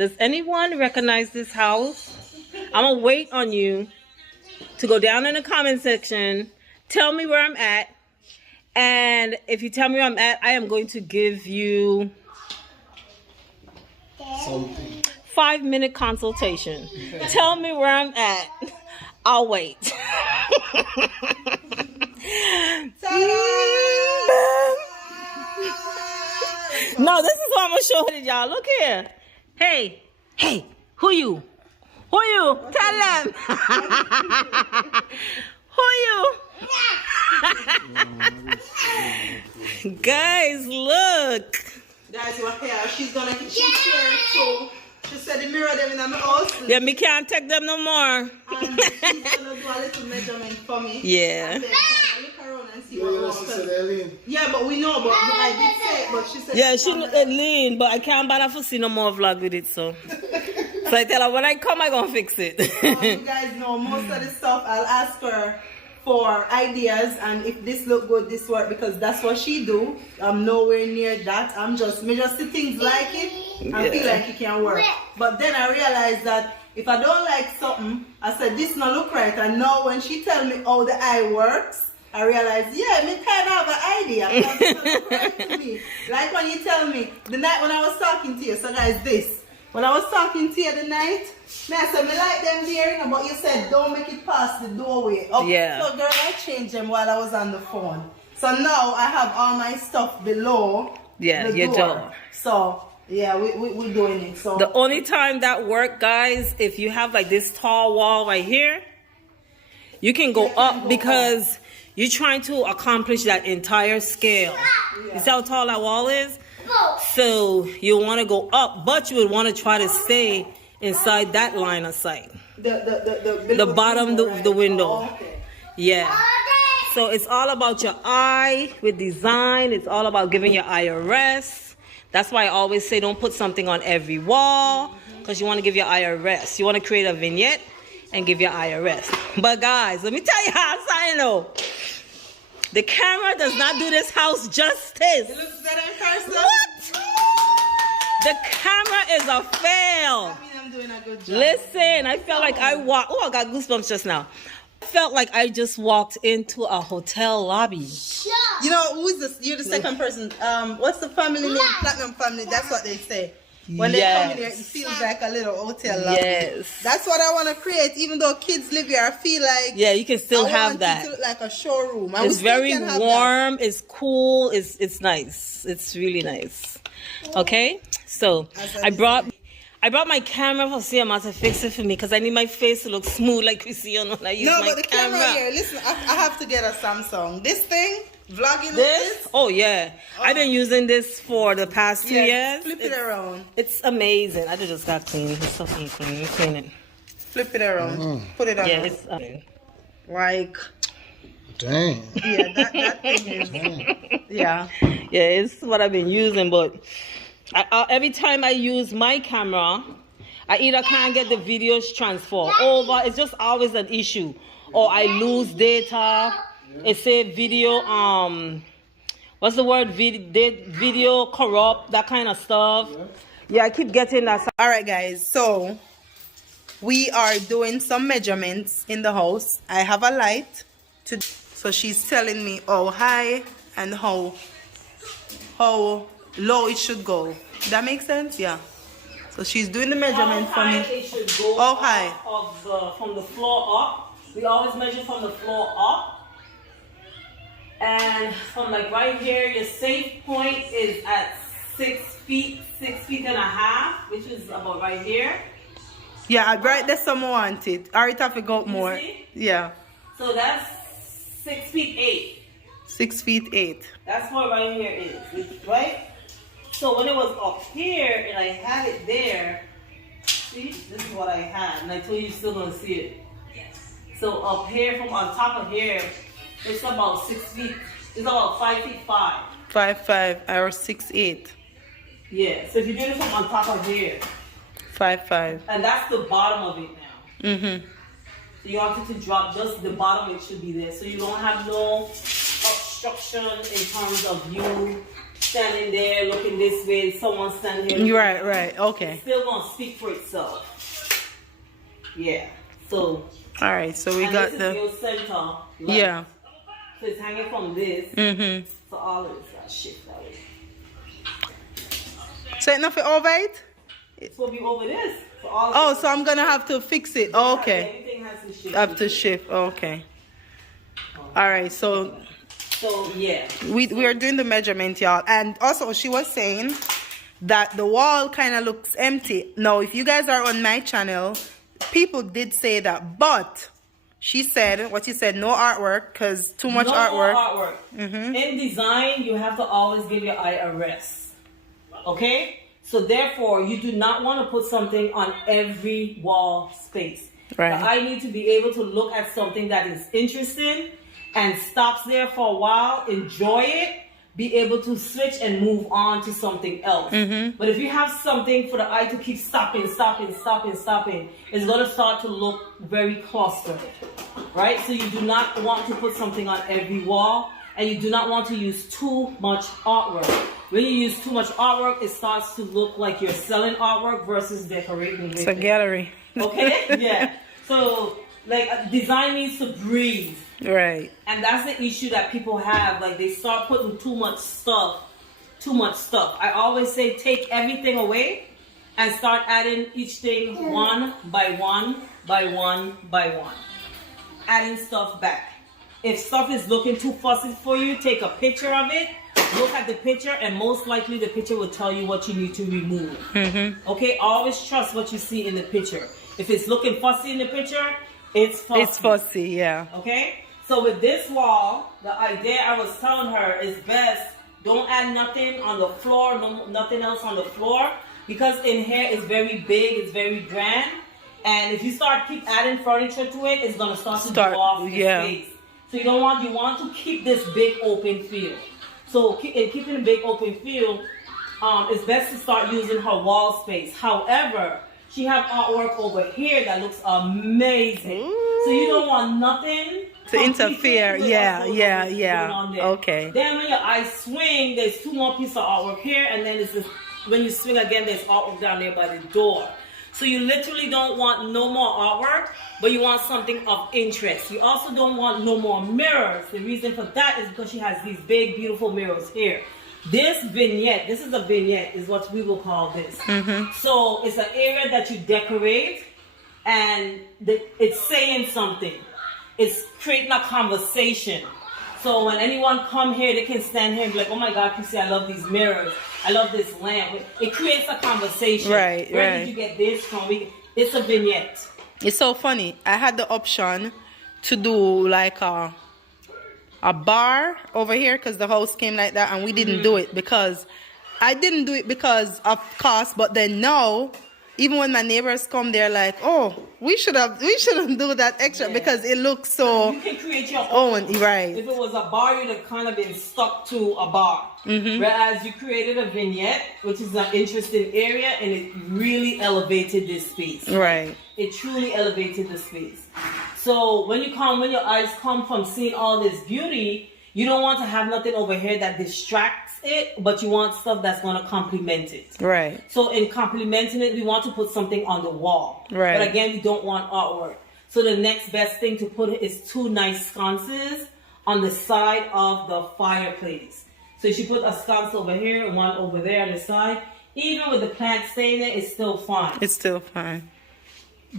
Does anyone recognize this house? I'm gonna wait on you to go down in the comment section. Tell me where I'm at. And if you tell me where I'm at, I am going to give you something. 5-minute consultation. Tell me where I'm at. I'll wait. No, this is what I'm gonna show it, y'all. Look here. Hey, who you? Who you? Tell them. Who you? Guys, look. Guys, you are here. She's gonna she's here too. She said the mirror them in my house. Yeah, me can't take them no more. And she's gonna do a little measurement for me. Yeah. And then look around and see what works. Yeah, but we know, but I did say it, but she said. Yeah, she lean, but I can't bother to see no more vlog with it, so. So I tell her when I come, I gonna fix it. You guys know most of the stuff I'll ask her for ideas, and if this look good, this work, because that's what she do. I'm nowhere near that. I'm just see things like it and feel like it can work. But then I realized that if I don't like something, I said this not look right, and now when she tell me how the eye works, I realize, yeah, me kind of have an idea. Because it don't look right to me. Like when you tell me the night when I was talking to you. So guys, this. When I was talking to you the night, I said, me like them there, but you said, don't make it past the doorway. Okay, yeah. So girl, I changed them while I was on the phone. So now I have all my stuff below the door. So, yeah, we're doing it. So the only time that work, guys, if you have like this tall wall right here, you can go up because you're trying to accomplish that entire scale. Yeah. You see how tall that wall is? So you want to go up, but you would want to try to stay inside that line of sight. The bottom of the window. Oh, okay. Yeah. So it's all about your eye with design. It's all about giving your eye a rest. That's why I always say don't put something on every wall, because you want to give your eye a rest. You want to create a vignette and give your eye a rest. But guys, let me tell you how I know. The camera does not do this house justice. It looks better in person. What? The camera is a fail. I mean, I'm doing a good job. Listen, I felt like I walked. Oh, I got goosebumps just now. I felt like I just walked into a hotel lobby. You know, who's this? You're the second person. What's the family name? Platinum family. That's what they say. When they come in here, it feels like a little hotel lobby. Yes. That's what I want to create. Even though kids live here, I feel like you can still have that. It to look like a showroom. And it's very warm. It's cool. It's nice. It's really nice. Okay, so I brought my camera for CMA to fix it for me because I need my face to look smooth like Chrissy when I use my camera. No, but the camera here. Listen, I have to get a Samsung. This thing. Vlogging this? Oh yeah. I've been using this for the past 2 years. Flip it around. It's amazing. I just got clean. It's so clean. Clean it. Flip it around. Put it on. Yeah, it's like. Dang. Yeah, that thing is. Yeah. Yeah, it's what I've been using, but every time I use my camera, I either can't get the videos transfer over. It's just always an issue, or I lose data. It say video, what's the word? Video corrupt, that kind of stuff. Yeah, I keep getting that. All right, guys. So we are doing some measurements in the house. I have a light. So she's telling me how high and how low it should go. That makes sense? Yeah. So she's doing the measurement for me. It should go how high? From the floor up. We always measure from the floor up. And from like right here, your safe point is at 6 feet, 6 feet and a half, which is about right here. Yeah, right there someone want it. Or it have to go more. See? Yeah. So that's 6 feet 8. 6 feet 8. That's what right here is, right? So when it was up here and I had it there, see, this is what I had. And I told you you're still gonna see it. Yes. So up here, from on top of here, it's about 6 feet. It's about 5 feet 5. 5'5" or 6'8". Yeah. So if you're doing it from on top of here. 5'5". And that's the bottom of it now. Mm-hmm. So you want it to drop just the bottom. It should be there. So you don't have no obstruction in terms of you standing there looking this way, someone standing here. Right, right, okay. It's still gonna speak for itself. Yeah. So. All right, so we got this is your center. Light. Yeah. So it's hanging from this. Mm-hmm. So all of this got shift that way. So it's nothing over it? It's gonna be over this. So all Oh, so I'm gonna have to fix it. Okay. Everything has to shift. Have to shift. Okay. All right. So yeah. we are doing the measurement, y'all, and also she was saying that the wall kind of looks empty. Now, if you guys are on my channel, people did say that, but she said what she said: no artwork, because too much artwork. No artwork. Mm-hmm. In design, you have to always give your eye a rest. Okay. So therefore, you do not want to put something on every wall space. Right. The eye need to be able to look at something that is interesting and stops there for a while, enjoy it, be able to switch and move on to something else. Mm-hmm. But if you have something for the eye to keep stopping, it's going to start to look very clustered, right? So you do not want to put something on every wall, and you do not want to use too much artwork. When you use too much artwork, it starts to look like you're selling artwork versus decorating. It's a gallery. Okay? Yeah. So, like, design needs to breathe. Right. And that's the issue that people have. Like, they start putting too much stuff. I always say take everything away and start adding each thing one by one by one by one. Adding stuff back. If stuff is looking too fussy for you, take a picture of it. Look at the picture, and most likely the picture will tell you what you need to remove. Mm-hmm. Okay? Always trust what you see in the picture. If it's looking fussy in the picture, it's fussy. It's fussy, yeah. Okay? So with this wall, the idea I was telling her is best, don't add nothing on the floor, nothing else on the floor, because in here it's very big, it's very grand, and if you keep adding furniture to it, it's gonna start to go off the space. So you want to keep this big open feel. So in keeping a big open feel, it's best to start using her wall space. However, she have artwork over here that looks amazing. Ooh. So you don't want nothing to interfere. Yeah. Okay. Then when your eyes swing, there's two more pieces of artwork here, and then when you swing again, there's artwork down there by the door. So you literally don't want no more artwork, but you want something of interest. You also don't want no more mirrors. The reason for that is because she has these big, beautiful mirrors here. This is a vignette, is what we will call this. Mm-hmm. So it's an area that you decorate, and it's saying something. It's creating a conversation. So when anyone come here, they can stand here and be like, oh my God, Chrissy, I love these mirrors. I love this lamp. It creates a conversation. Right, Where did you get this from? It's a vignette. It's so funny. I had the option to do like a bar over here because the house came like that, and we didn't do it because I didn't do it because of cost. But then now, even when my neighbors come, they're like, "Oh, we shouldn't do that extra because it looks so." You can create your own. Right. If it was a bar, you'd have kind of been stuck to a bar. Mm-hmm. Whereas you created a vignette, which is an interesting area, and it really elevated this space. Right. It truly elevated the space. So when your eyes come from seeing all this beauty, you don't want to have nothing over here that distracts it, but you want stuff that's going to complement it. Right. So in complementing it, we want to put something on the wall. Right. But again, we don't want artwork. So the next best thing to put is two nice sconces on the side of the fireplace. So you should put a sconce over here and one over there on the side. Even with the plant staying there, it's still fine. It's still fine.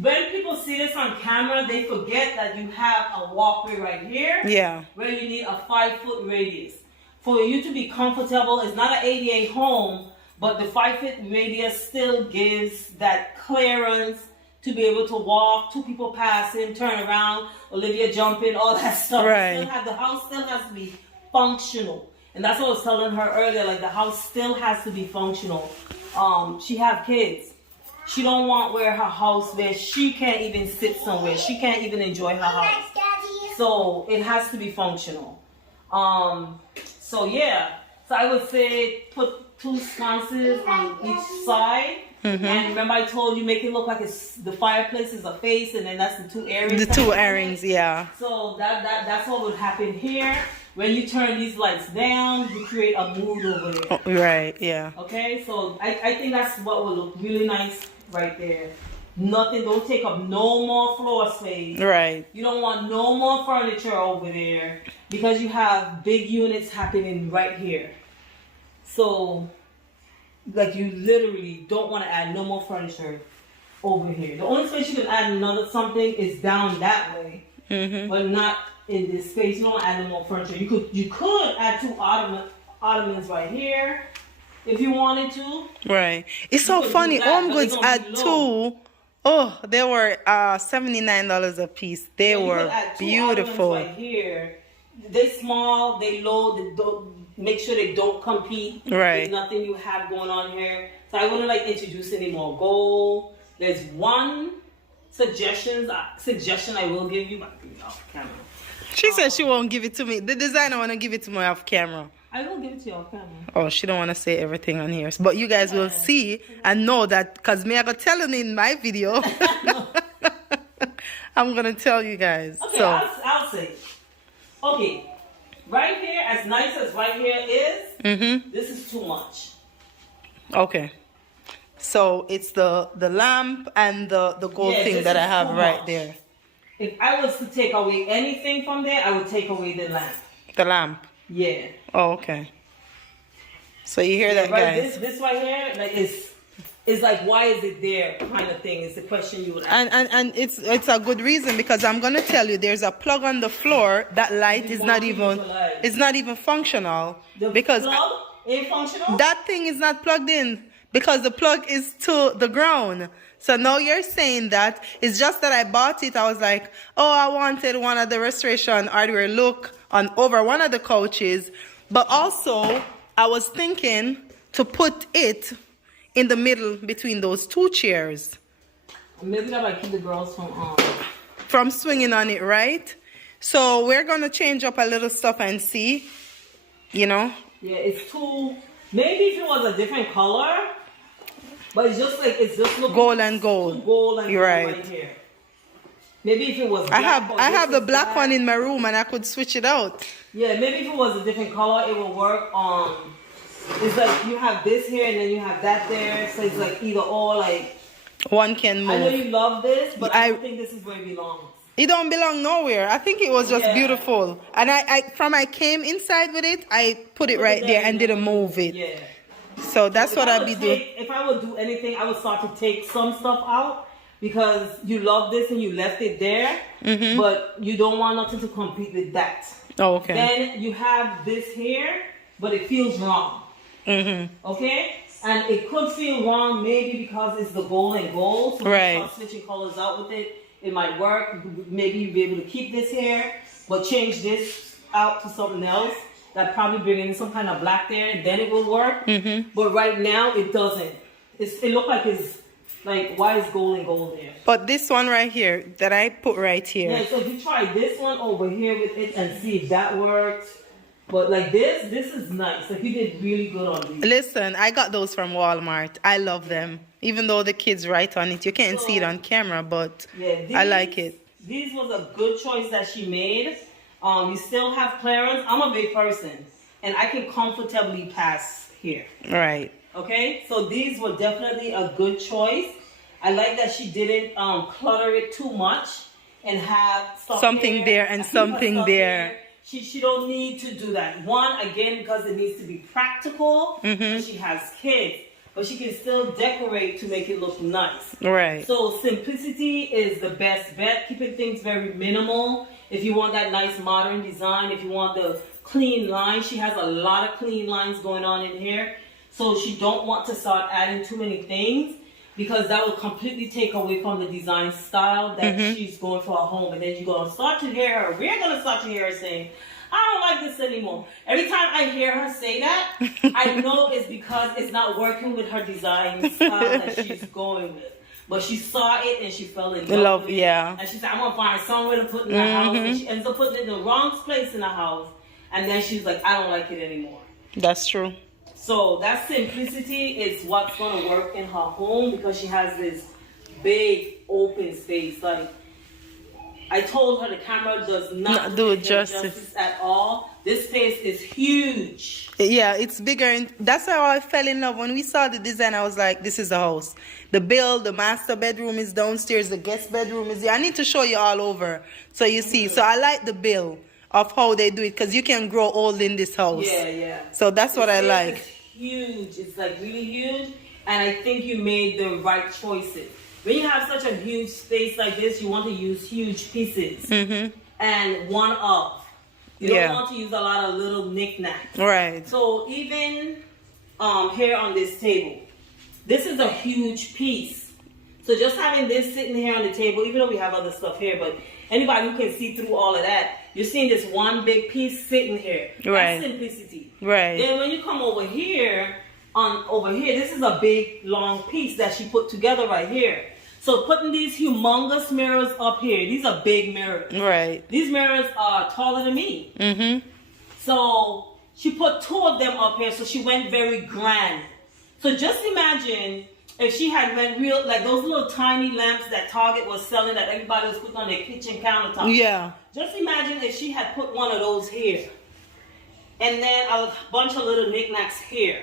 When people see this on camera, they forget that you have a walkway right here. Yeah. Where you need a 5-foot radius. For you to be comfortable, it's not an ADA home, but the 5-foot radius still gives that clearance to be able to walk, two people passing, turn around, Olivia jumping, all that stuff. Right. The house still has to be functional. And that's what I was telling her earlier, like the house still has to be functional. She have kids. She don't want her house where she can't even sit somewhere. She can't even enjoy her house. So it has to be functional. So yeah. So I would say put two sconces on each side. Mm-hmm. And remember I told you make it look like the fireplace is a face, and then that's the two airings. The two airings, yeah. So that's what would happen here. when you turn these lights down, you create a mood over there. Oh, right, yeah. Okay, so I think that's what will look really nice right there. Nothing, don't take up no more floor space. Right. You don't want no more furniture over there because you have big units happening right here. So, like, you literally don't want to add no more furniture over here. The only space you can add another something is down that way, but not in this space. You don't want to add no more furniture. You could add 2 ottomans right here if you wanted to. Right. It's so funny. Home Goods had 2. Oh, they were $79 a piece. They were beautiful. Right here. They small, they low, they don't, make sure they don't compete with nothing you have going on here. So I wouldn't like introduce any more gold. There's one suggestion I will give you, but off camera. She said she won't give it to me. The designer want to give it to me off camera. I will give it to you off camera. Oh, she don't want to say everything on here. But you guys will see and know that, because me I go tell you in my video. I'm going to tell you guys. Okay, so. I'll say. Okay, right here, as nice as right here is, this is too much. Okay. So it's the lamp and the gold thing that I have right there. If I was to take away anything from there, I would take away the lamp. The lamp? Yeah. Oh, okay. So you hear that, right, guys? This right here, like, is like, why is it there kind of thing is the question you would ask. And it's a good reason, because I'm going to tell you there's a plug on the floor. That light is not even functional. The because plug ain't functional? That thing is not plugged in because the plug is to the ground. So now you're saying that it's just that I bought it. I was like, oh, I wanted one of the restoration hardware look on over one of the couches. But also I was thinking to put it in the middle between those 2 chairs. Maybe that might keep the girls from swinging on it, right? So we're going to change up a little stuff and see, you know. Yeah, it's too, maybe if it was a different color, but it's just looking gold and gold. Gold and You're gold right. right here. Maybe if it was I have the black one in my room and I could switch it out. Yeah, maybe if it was a different color, it would work. It's like you have this here and then you have that there, so it's like either or, like one can move. I know you love this, but I don't think this is where it belongs. It don't belong nowhere. I think it was just beautiful, and I came inside with it. I put it right there and didn't move it. Yeah. So that's what I'd be doing. If I would do anything, I would start to take some stuff out because you love this and you left it there, but you don't want nothing to compete with that. Oh, okay. Then you have this here, but it feels wrong. Okay? And it could feel wrong maybe because it's the gold and gold. So right. Start switching colors out with it. It might work. Maybe you'll be able to keep this here, but change this out to something else. That probably bring in some kind of black there. Then it will work. But right now it doesn't. It looks like it's like, why is gold and gold there? But this one right here that I put right here. Yeah, so if you try this one over here with it and see if that works. But like this is nice. Like you did really good on these. Listen, I got those from Walmart. I love them. Even though the kids write on it. You can't see it on camera, but I like it. These was a good choice that she made. You still have clearance. I'm a big person. And I can comfortably pass here. Right. Okay? So these were definitely a good choice. I like that she didn't clutter it too much and have something there and something there. She don't need to do that. One, again, because it needs to be practical. She has kids. But she can still decorate to make it look nice. Right. So simplicity is the best bet. Keeping things very minimal. If you want that nice modern design, if you want the clean lines, she has a lot of clean lines going on in here. So she don't want to start adding too many things because that will completely take away from the design style that she's going for her home. And then you're going to start to hear her. We're going to start to hear her saying, I don't like this anymore. Every time I hear her say that, I know it's because it's not working with her design style that she's going with. But she saw it and she fell in love with it. Yeah. And she said, I'm going to find somewhere to put in the house. And she ends up putting it in the wrong place in the house. And then she's like, I don't like it anymore. That's true. So that simplicity is what's going to work in her home because she has this big open space. Like, I told her the camera does not do it justice at all. This space is huge. Yeah, it's bigger, and that's how I fell in love. When we saw the design, I was like, this is the house. The master bedroom is downstairs, the guest bedroom is here. I need to show you all over so you see. So I like the bill of how they do it, because you can grow old in this house. Yeah. So that's what I like. It's huge. It's like really huge, and I think you made the right choices. When you have such a huge space like this, you want to use huge pieces and one up. You don't want to use a lot of little knickknacks. Right. So even here on this table, this is a huge piece. So just having this sitting here on the table, even though we have other stuff here, but anybody who can see through all of that, you're seeing this one big piece sitting here. Right. That's simplicity. Right. Then when you come over here, this is a big long piece that she put together right here. So putting these humongous mirrors up here, these are big mirrors. Right. These mirrors are taller than me. So she put 2 of them up here, so she went very grand. So just imagine if she had went real, like those little tiny lamps that Target was selling that everybody was putting on their kitchen countertop. Yeah. Just imagine if she had put one of those here. And then a bunch of little knickknacks here.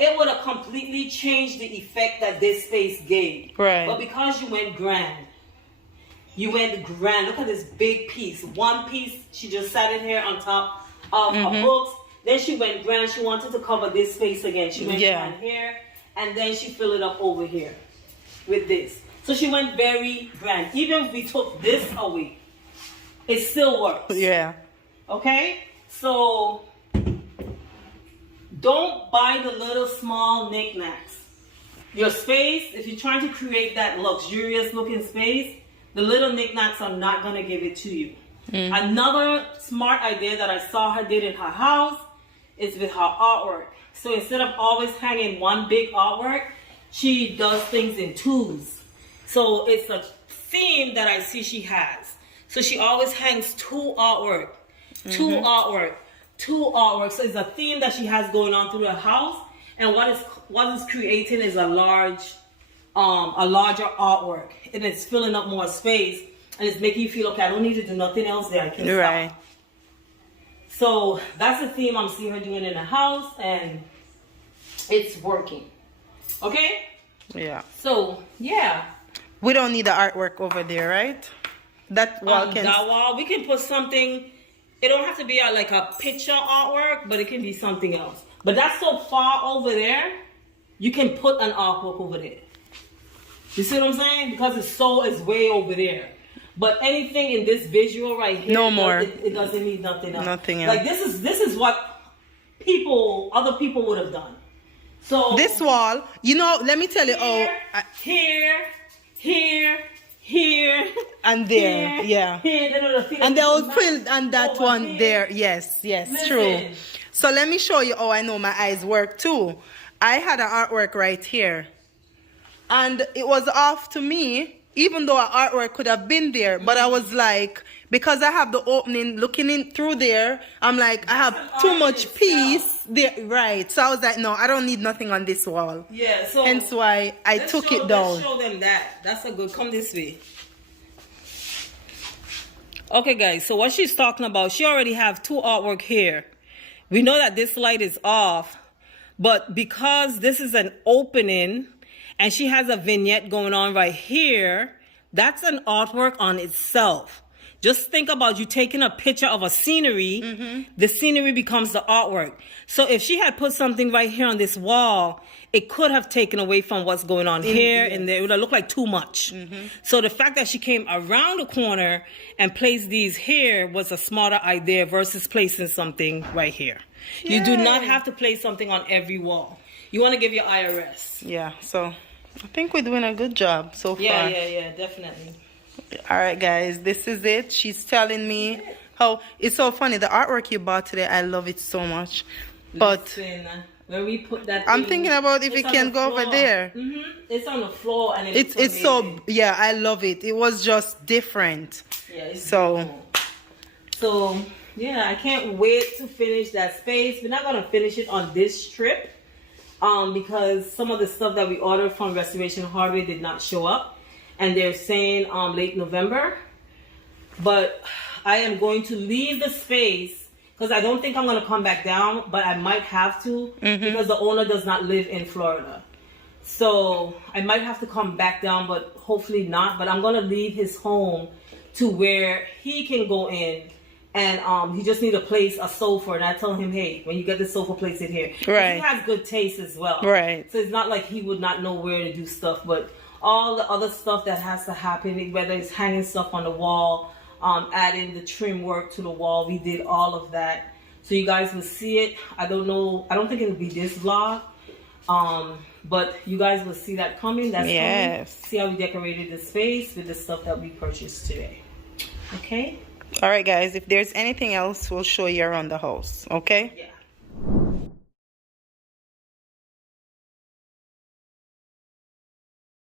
It would have completely changed the effect that this space gave. Right. But because you went grand, look at this big piece. One piece, she just sat in here on top of her books. Then she went grand. She wanted to cover this space again. She went grand here, and then she filled it up over here with this. So she went very grand. Even if we took this away, it still works. Yeah. Okay? So don't buy the little small knickknacks. Your space, if you're trying to create that luxurious looking space, the little knickknacks are not going to give it to you. Another smart idea that I saw her did in her house is with her artwork. So instead of always hanging one big artwork, she does things in 2s. So it's a theme that I see she has. So she always hangs 2 artwork, 2 artwork. 2 artworks. So it's a theme that she has going on through the house, and what is creating is a larger artwork, and it's filling up more space, and it's making you feel, okay, I don't need to do nothing else there. I can stop. So that's the theme I'm seeing her doing in the house, and it's working. Okay. Yeah. So yeah. We don't need the artwork over there, right? That wall that wall, we can put something. It don't have to be like a picture artwork, but it can be something else. But that's so far over there, you can put an artwork over there. You see what I'm saying? Because it's way over there. But anything in this visual right here, no more. It doesn't need nothing else. Nothing else. Like this is what other people would have done. So this wall, let me tell you, here, and there, here, and they will fill on that one here. There. Yes, Listen. True. So let me show you how I know my eyes work too. I had an artwork right here, and it was off to me, even though an artwork could have been there. But I was like, because I have the opening looking in through there, I'm like, I have too much peace there, right? So I was like, no, I don't need nothing on this wall. Yeah, so hence why I took it down. Let's show them that. That's a good. Come this way. Okay, guys. So what she's talking about, she already have 2 artwork here. We know that this light is off, but because this is an opening, and she has a vignette going on right here, that's an artwork on itself. Just think about you taking a picture of a scenery, the scenery becomes the artwork. So if she had put something right here on this wall, it could have taken away from what's going on here and there. It would have looked like too much. So the fact that she came around the corner and placed these here was a smarter idea versus placing something right here. Yay. You do not have to place something on every wall. You want to give your eye a rest. Yeah, so I think we're doing a good job so far. Yeah, definitely. All right, guys, this is it. She's telling me how it's so funny. The artwork you bought today, I love it so much. But listen, where we put that I'm thinking about if it can go over there. It's on the floor and it's so I love it. It was just different. Yeah, it's so beautiful. So yeah, I can't wait to finish that space. We're not gonna finish it on this trip because some of the stuff that we ordered from Restoration Hardware did not show up, and they're saying late November. but I am going to leave the space because I don't think I'm going to come back down, but I might have to because the owner does not live in Florida. So I might have to come back down, but hopefully not. But I'm going to leave his home to where he can go in, and he just need a place, a sofa. And I tell him, hey, when you get the sofa, place it here. Right. He has good taste as well. Right. So it's not like he would not know where to do stuff, but all the other stuff that has to happen, whether it's hanging stuff on the wall, adding the trim work to the wall, we did all of that. So you guys will see it. I don't know. I don't think it'll be this vlog. But you guys will see that coming. That's coming. See how we decorated the space with the stuff that we purchased today. Okay? All right, guys. If there's anything else, we'll show you around the house. Okay? Yeah.